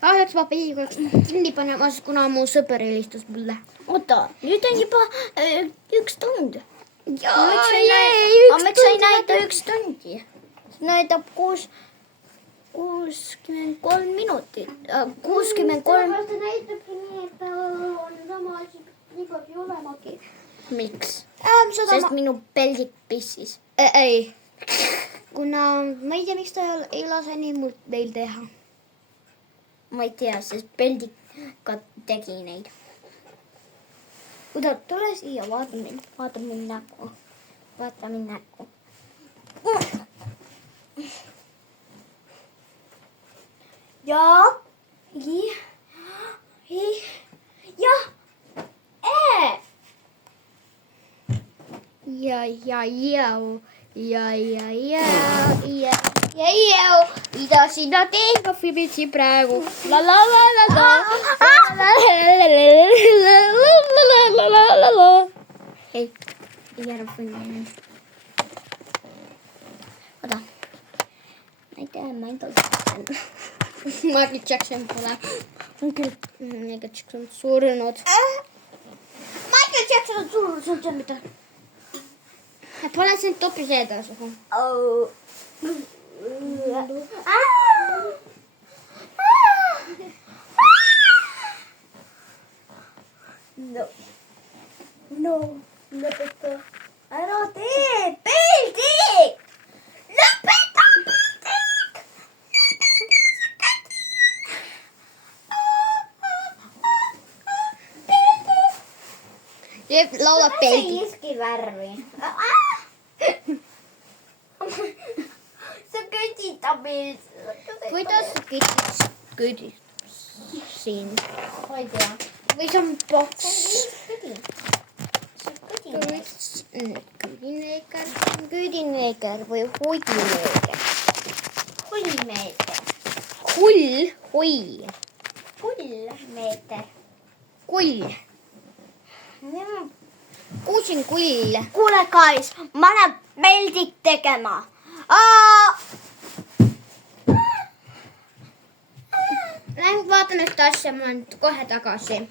Kahjuks ma pidin kinni panema, kuna mu sõber helistas mulle. Oota, nüüd on juba 1 tund. Jaa, Amet sai näita 1 tundi. See näitab 63 minutit. 63. See näitabki nii, et on sama asi, nii peab ju olemagi. Miks? Sest Sest minu peldik pissis. Ei. Kuna ma ei tea, miks ta ei lase nii mul meil teha. Ma ei tea, sest peldik ka tegi neid. Oota, tule siia, vaata mind näkku. Vaata mind näkku. Ja. Mida sinä teet, Fimitsi praegu? Ei ära filmi. Oota. Ma ei tea, ma ei tohi. Michael Jackson pole. On küll. Michael Jackson on surnud. Michael Jackson on surnud, see on see mida. Pane sen topi seeda suhu. No, lõpeta. Ära tee, peldik! Lõpeta peldik! Laula peldik. See iski värvi. Sa kõditab meid. Kuidas sa kõdid siin? Ma ei tea. Või see on boks? Küüdineeger või hoidineeger. Hullmeeter. Kull. Kuusin kull. Kuule, guys, ma lähen peldik tegema. Lähen vaatan ühte asja, ma olen kohe tagasi.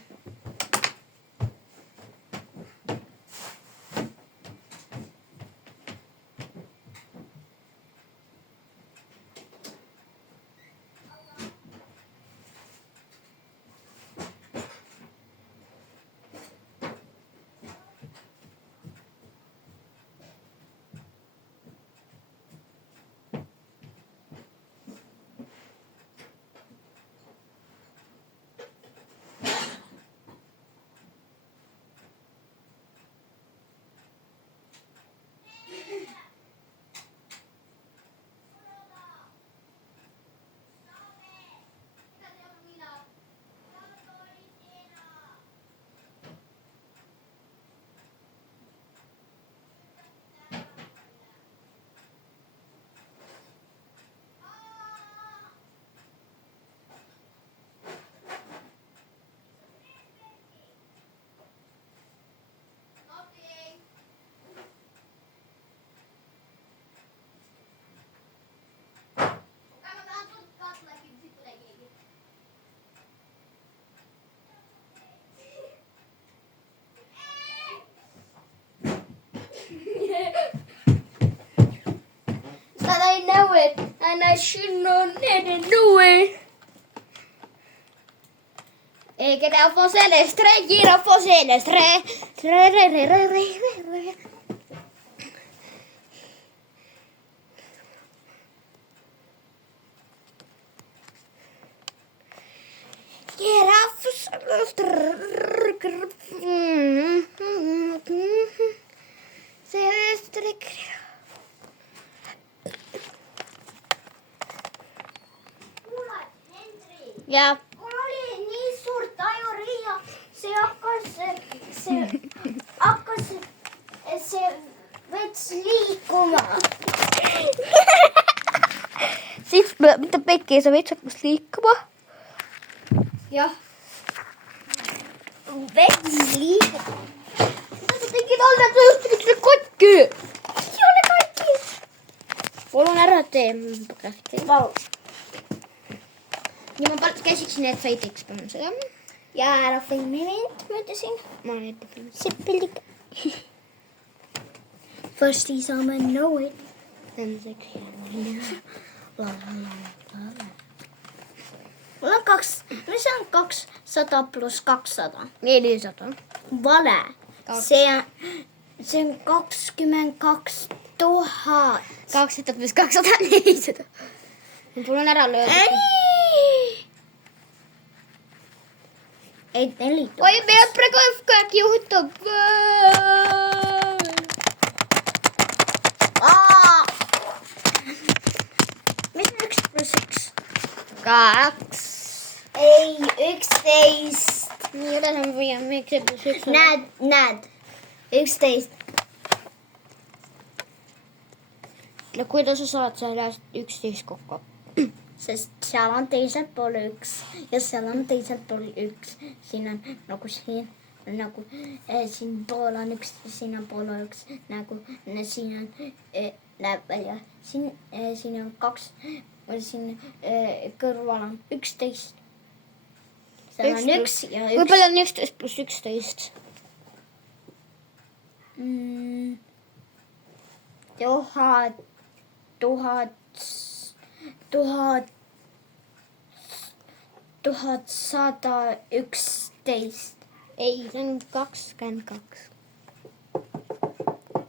But I know it, and I should not do it. Eikä tää foselestre, gira foselestre. Ja. Mulla oli niin suur tajuri ja se vets liikumaan. Siis mitä Pekki sä vitsi hakkas liikkumaan? Jah. Vets liikumaan. Sä tekin olla se kotki. Ei ole kaikki. Palun ära tee. Palun. Ja mä käsiksin, että sä itse eksponenseja. Ja ära filmi mind, ma ütlesin. Ma olen ette filmi. Sippeldik. First ei saa me know it. Tämmöiseksi. Mulla on mis on 200 plus 200? 400. Vale. Kaksi. Se on 22 000. 200 plus 200, 400. Mulla on ära löödä. Ei 4 000. Oi, meidän prekoifkaak juhtuu. Mitä 1 plus 1? 2. Ei, 11. Niin, jotain on vielä. Miksi plus 1? Näed. 11. Ja kuinka sä saat siellä 11 koko? Sest seal on teisel pool 1 ja seal on teisel pool 1. Siin on siin pool on 1 ja siin pool on 1. Siin on näeb välja. Siin on 2. Siin kõrval on 11. Seal on 1 ja 1. Kui palju on 11 plus 11? Tuhat 111. Ei, se on 22.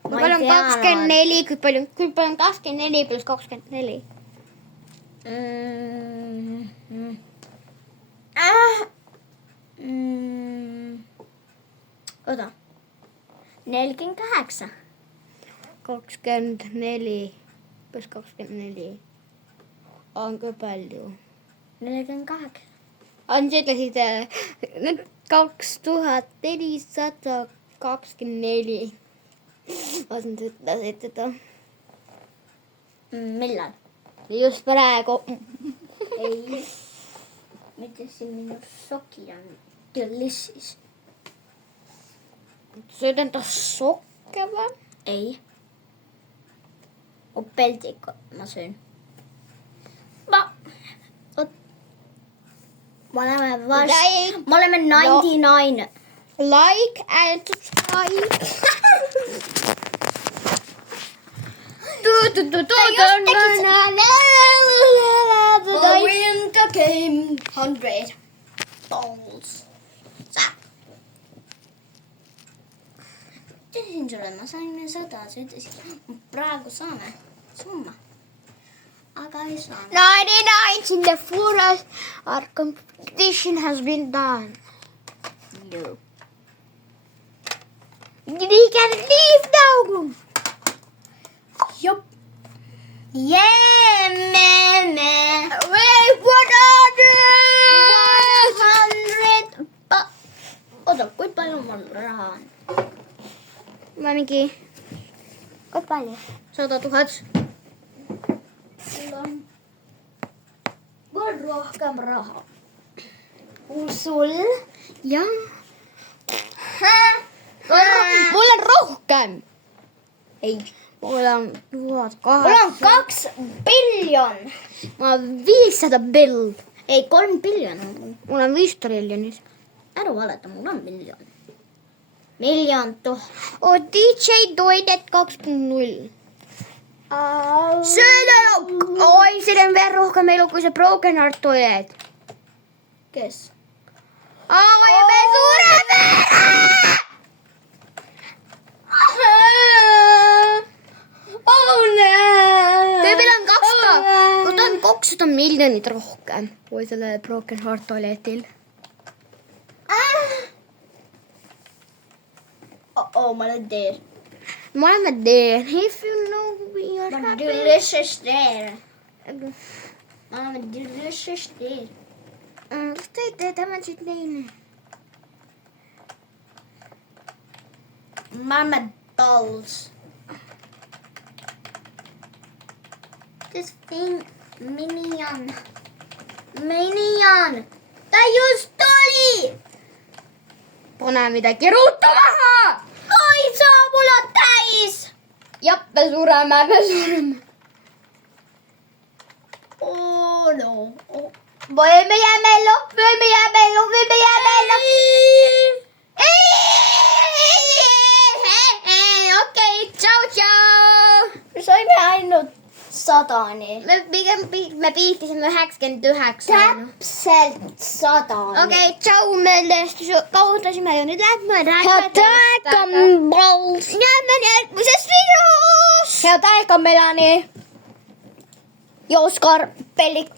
Kui Ma ei palju on tea, 24? Kui palju on 24 plus 24? Oota. 48. 24 plus 24. Onko palju? 48. On se ütlesid nüüd 2424. Osan sa ütlesid seda. Millal? Just praegu. Ei. Mitä siin minun soki on? Delicious. Syötän tos sokkeva. Ei. Peltikko mä syön. Me olemme 99. Like and subscribe. Win the game 100 balls. Ütlesin sulle, ma sain 100, sa ütlesid, praegu saame summa. Aga ei saanud. 99 in the forest. Our competition has been done. No. We can leave now. Jop. Yeah, me. Wait, what are these? 100. Oota, kuinka paljon mulla rahaa on? Ainakin Kuinka paljon? 100 000. Mulla on rohkeam rahaa. Sul? Ja. Mulla on rohkem. Ei. Mulla on 1800. Mulla on 2 biljon. Mulla on 500 bill. Ei, 3 biljon on mun. Mulla on 5 triljonit. Ära valeta, mulla on miljon. Miljon Oh, DJ Toilet 2.0. Oi, see on veel rohkem elu kui see Broken Heart Toilet. Kes? Oi, me sureme ära! Tüübil on 200 miljonit rohkem kui selle Broken Heart Toiletil. Ma olen there. Me oleme there. If you know we are Ma olen happy. delicious there. Ma olen delicious there. Kas te ei tee tämmöiseid neile? Ma olen dolls. This thing, Minion. Minion! Ta just tuli! Pane midagi ruutu maha! Oi, saa mulla täis! Jah, me sureme. Oh no. Voimme jäämello. Okei, ciao. Me saimme ainult 100. Me piihtisime 99. Täpselt 100. Okei, ciao meille. Kautasime ja nyt lähdemme Head aega, Balls. Näemme järgmises videos. Head aega, Melani. Ja Oskar Pellik.